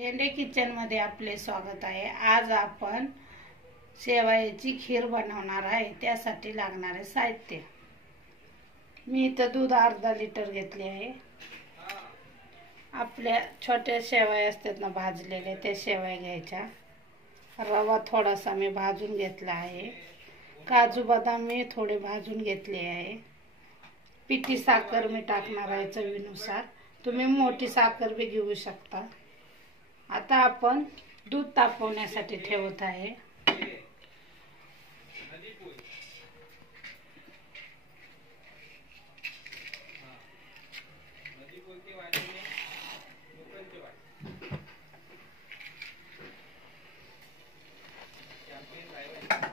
झेंडे किचन मध्ये आपले स्वागत आहे। आज आपण शेवयाची खीर बनवणार आहे। त्यासाठी लागणारे साहित्य, मी इथं दूध अर्धा लिटर घेतले आहे। आपल्या छोट्या शेवया असतात ना भाजलेले, ते शेवया घ्यायच्या। रवा थोडासा मी भाजून घेतला आहे। काजू बदाम मी थोडे भाजून घेतले आहे। पिठी साखर मी टाकणार आहे चवीनुसार, तुम्ही मोठी साखर भी घेऊ शकता। आता आपण दूध तापवण्यासाठी ठेवत आहे।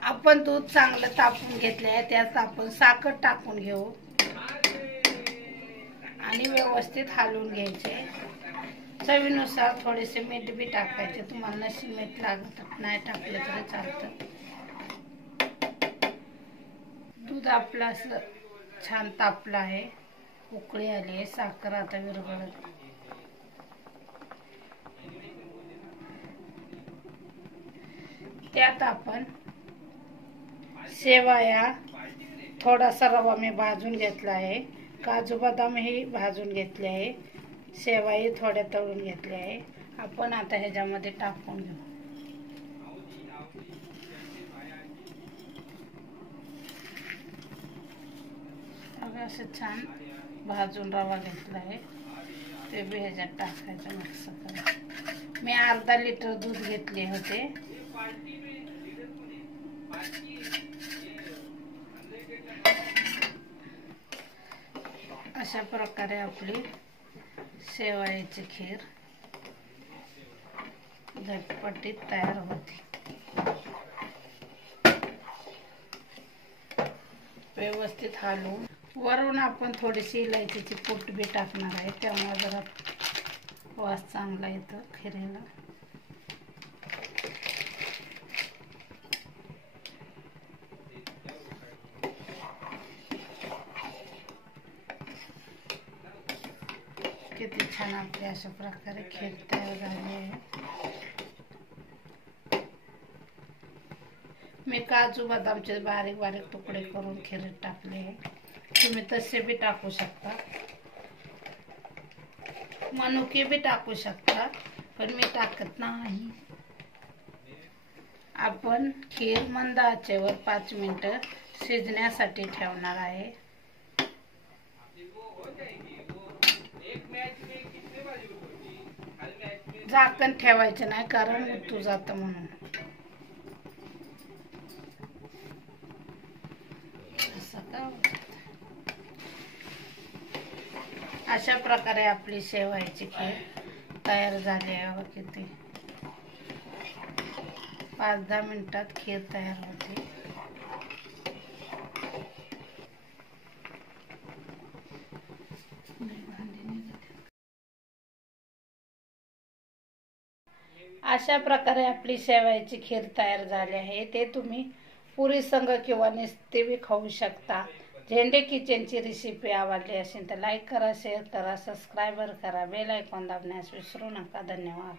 आपण दूध चांगलं तापवून घेतले आहे। त्यात आपण साखर टाकून घेऊ आणि व्यवस्थित हलवून घ्यायचे। चवीनुसार थोडेसे मीठ भी टाकायचे, तुम्हाला नशी मीठ लागत नाही टाकले तरी चालतं। दूध आपलं असं छान तापलं आहे, उकळी आली आहे, साखर आता विरघळत। त्यात आपण शेवया, थोडासा रवा मी भाजून घेतला आहे, काजू बदाम ही भाजून घेतले आहे, शेवया थोड्या तळून घेतले आहे। आपण आता ह्याच्यामध्ये टाकून घेऊ। असं छान भाजून रवा घेतला आहे, ते बी ह्याच्यात टाकायचं, मिक्स करायचं। मी अर्धा लिटर दूध घेतले होते। अशा प्रकारे आपली शेवयाची खीर झटपटीत तयार होते। व्यवस्थित हलवून वरून आपण थोडीशी इलायचीची पूड भी टाकणार आहे, त्यामुळे जरा वास चांगला येतो खीरेला। किती छान आपली अशा प्रकारे खीर तयार झाली आहे। मी काजू बदामचे बारीक बारीक तुकडे करून खीरीत टाकले आहे, तुम्ही तसे भी टाकू शकता, मनुके भी टाकू शकता, पण मी टाकत नाही। आपण खीर मंद आचेवर 5 मिनिटं शिजण्यासाठी ठेवणार आहे। झाकण ठेवायचे नाही, कारण उतू जातं म्हणून। अशा प्रकारे आपली शेवयाची खीर तयार झाली आहे। किती 5-10 मिनिटात खीर तयार होते। अशा प्रकारे आपली शेवयाची खीर तयार झाली आहे। ते तुम्ही पुरी संग किंवा नुसते भी खाऊ शकता। झेंडे किचनची रेसिपी आवडली असेल तर लाईक करा, शेअर करा, सबस्क्राईब करा, बेल आयकॉन दाबण्यास विसरू नका। धन्यवाद।